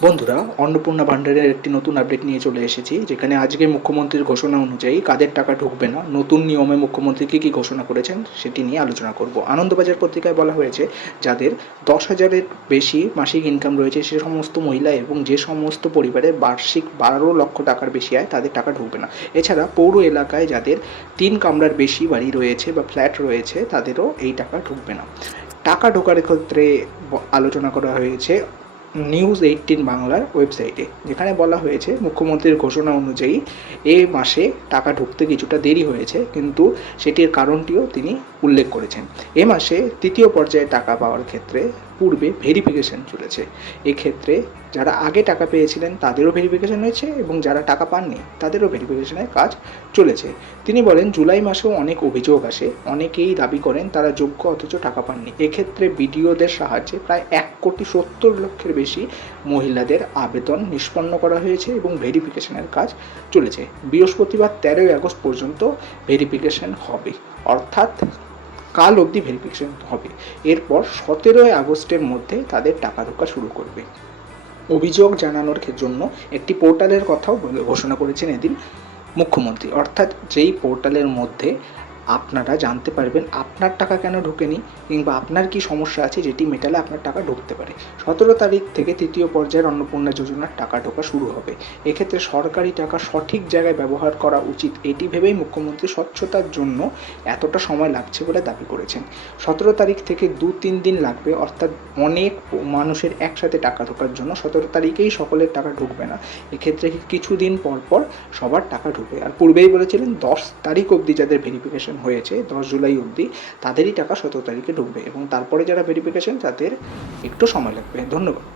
বন্ধুরা, অন্নপূর্ণা ভান্ডারের একটি নতুন আপডেট নিয়ে চলে এসেছি, যেখানে আজকে মুখ্যমন্ত্রীর ঘোষণা অনুযায়ী কাদের টাকা ঢুকবে না, নতুন নিয়মে মুখ্যমন্ত্রী কী কী ঘোষণা করেছেন সেটি নিয়ে আলোচনা করব। আনন্দবাজার পত্রিকায় বলা হয়েছে, যাদের 10,000-এর বেশি মাসিক ইনকাম রয়েছে সে সমস্ত মহিলা এবং যে সমস্ত পরিবারে বার্ষিক 12 লক্ষ টাকার বেশি আয় তাদের টাকা ঢুকবে না। এছাড়া পৌর এলাকায় যাদের 3 কামরার বেশি বাড়ি রয়েছে বা ফ্ল্যাট রয়েছে তাদেরও এই টাকা ঢুকবে না। টাকা ঢোকার ক্ষেত্রে আলোচনা করা হয়েছে নিউজ18 বাংলার ওয়েবসাইটে, যেখানে বলা হয়েছে মুখ্যমন্ত্রীর ঘোষণা অনুযায়ী এ মাসে টাকা ঢুকতে কিছুটা দেরি হয়েছে, কিন্তু সেটির কারণটিও তিনি উল্লেখ করেছেন। এ মাসে তৃতীয় পর্যায়ে টাকা পাওয়ার ক্ষেত্রে পূর্বে ভেরিফিকেশন চলেছে। এক্ষেত্রে যারা আগে টাকা পেয়েছিলেন তাদেরও ভেরিফিকেশন হয়েছে এবং যারা টাকা পাননি তাদেরও ভেরিফিকেশনের কাজ চলেছে। তিনি বলেন, জুলাই মাসেও অনেক অভিযোগ আসে, অনেকেই দাবি করেন তারা যোগ্য অথচ টাকা পাননি। এক্ষেত্রে বিডিওদের সাহায্যে প্রায় 1,70,00,000-এর বেশি মহিলাদের আবেদন নিষ্পন্ন করা হয়েছে এবং ভেরিফিকেশনের কাজ চলেছে। বৃহস্পতিবার 13 আগস্ট পর্যন্ত ভেরিফিকেশন হবে, অর্থাৎ কাল অবধি ভেরিফিকেশন হবে। এরপর 17 আগস্টের মধ্যে তাদের টাকা ঢোকা শুরু করবে। অভিযোগ জানানোর জন্য একটি পোর্টালের কথাও ঘোষণা করেছেন এদিন মুখ্যমন্ত্রী, অর্থাৎ যেই পোর্টালের মধ্যে আপনারা জানতে পারবেন আপনার টাকা কেন ঢোকেনি কিংবা আপনার কি সমস্যা আছে যেটি মেটালে আপনার টাকা ঢুকতে পারে। 17 তারিখ থেকে তৃতীয় পর্যায়ের অন্নপূর্ণা যোজনার টাকা ঢোকা শুরু হবে। এক্ষেত্রে সরকারি টাকা সঠিক জায়গায় ব্যবহার করা উচিত, এটি ভেবেই মুখ্যমন্ত্রী স্বচ্ছতার জন্য এতটা সময় লাগছে বলে দাবি করেছেন। 17 তারিখ থেকে 2-3 দিন লাগবে, অর্থাৎ অনেক মানুষের একসাথে টাকা ঢোকার জন্য 17 তারিখেই সকলের টাকা ঢুকবে না। এক্ষেত্রে কিছুদিন পর পর সবার টাকা ঢুকবে। আর পূর্বেই বলেছিলেন 10 তারিখ অবধি যাদের ভেরিফিকেশন হয়েছে 10 জুলাই অবধি তাদেরই টাকা 17 তারিখে ঢুকবে এবং তারপরে যারা ভেরিফিকেশন তাদের একটু সময় লাগবে। ধন্যবাদ।